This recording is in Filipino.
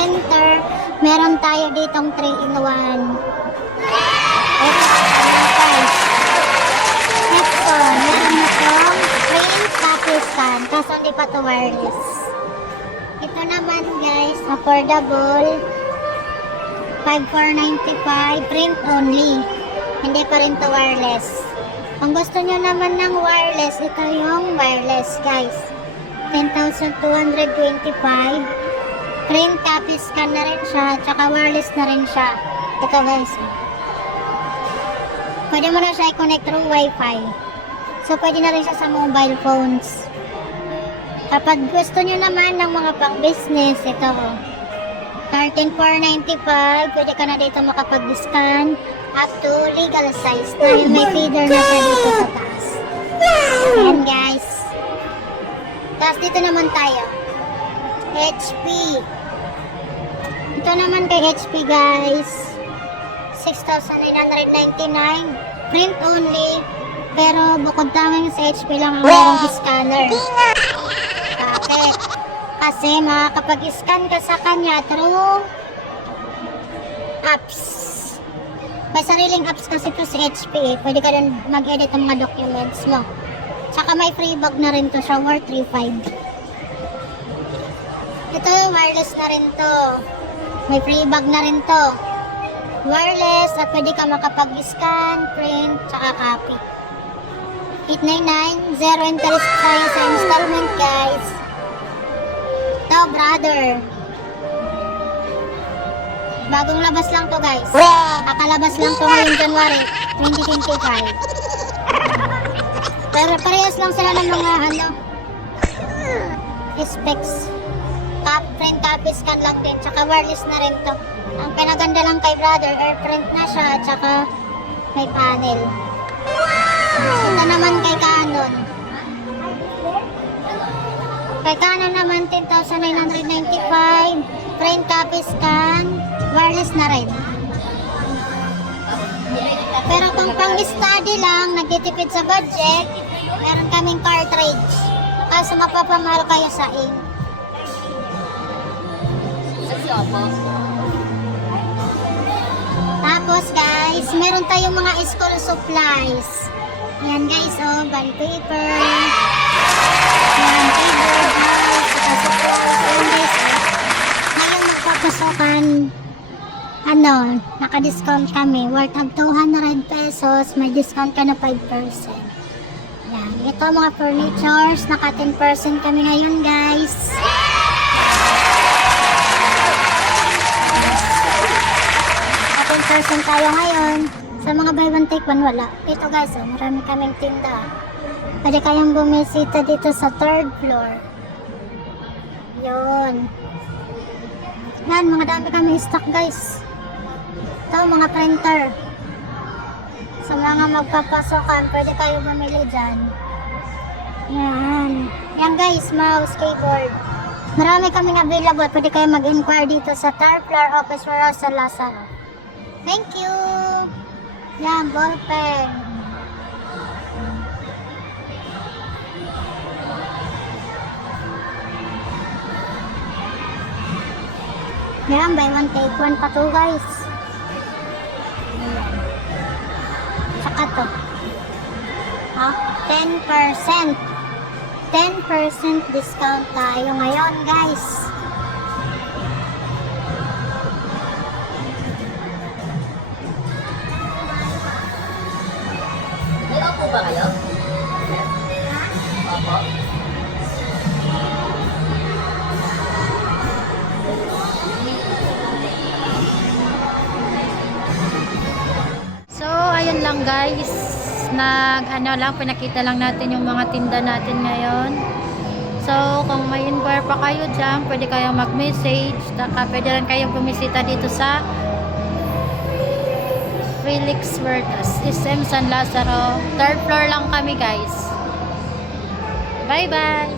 printer, meron tayo ditong 3-in-1. Next one, meron na itong print, copy, scan, kaso hindi pa to wireless. Ito naman guys, affordable, 5,495, print only, hindi pa rin to wireless. Kung gusto nyo naman ng wireless, ito yung wireless guys, 10,225, print, copy, scan na rin siya, tsaka wireless na rin siya. Ito guys, pwede mo na siya i-connect through wifi, so pwede na rin siya sa mobile phones. Kapag gusto nyo naman ng mga pang business, ito 13,495, pwede ka na dito makapag-scan up to legal size dahil may feeder na siya dito sa taas. Ayan guys. Tapos dito naman tayo, HP. Ito naman kay HP guys, 6,999, print only, pero bukod tanging sa HP lang ang merong scanner. Bakit? Kasi makakapag-scan ka sa kanya through apps. May sariling apps kasi ito sa HP. Pwede ka rin mag-edit ang mga documents mo. Tsaka may free bag na rin to siya, worth 3,500. Ito, wireless na rin to. May free bag na rin to. Wireless at pwede ka makapag-scan, print, tsaka copy. 899, zero interest tayo sa installment guys. Ito, brother. Bagong labas lang to guys. Kakalabas lang to ngayong January 2025. Pero parehas lang sila ng mga specs. Print, copy, scan lang din. Tsaka wireless na rin to. Ang pinaganda lang kay brother, airprint na siya. Tsaka may panel. Ito naman kay Canon. Kay Canon naman 10,995. Print, copy, scan. Wireless na rin. Pero kung pang-study lang, nagtitipid sa budget, meron kaming cartridge. Kaso mapapamahal kayo sa ink. Tapos guys, meron tayong mga school supplies. Yan guys, oh, bond paper. Yan, keyboard, mouse, saka supplies. Yan guys, ngayon magpapasokan, naka-discount kami. Worth of 200 pesos, may discount ka na 5%. Yan, ito mga furnitures, naka 10% kami ngayon guys. Naka 10% tayo ngayon. Sa mga buy one take one, wala. Dito guys, marami kaming tinda. Pwede kayong bumisita dito sa 3rd floor. Yun. Yan, mga dami kami stock guys. Ito, mga printer. Sa mga magpapasokan, pwede kayo bumili dyan. Yan. Yan guys, mouse, keyboard. Marami kaming available. Pwede kayo mag-inquire dito sa 3rd floor office warehouse sa Lazaro. Thank you! Yan, ballpen. Yan, buy one take one pa to guys. Saka to. 10%. 10% discount tayo ngayon guys. May opo ba kayo? Opo. So, ayun lang guys. Pinakita lang natin yung mga tinda natin ngayon. So, kung may inquire pa kayo dyan, pwede kayong mag-message. Pwede rin kayong bumisita dito sa Felix Vertas, SM San Lazaro. 3rd floor lang kami guys. Bye bye!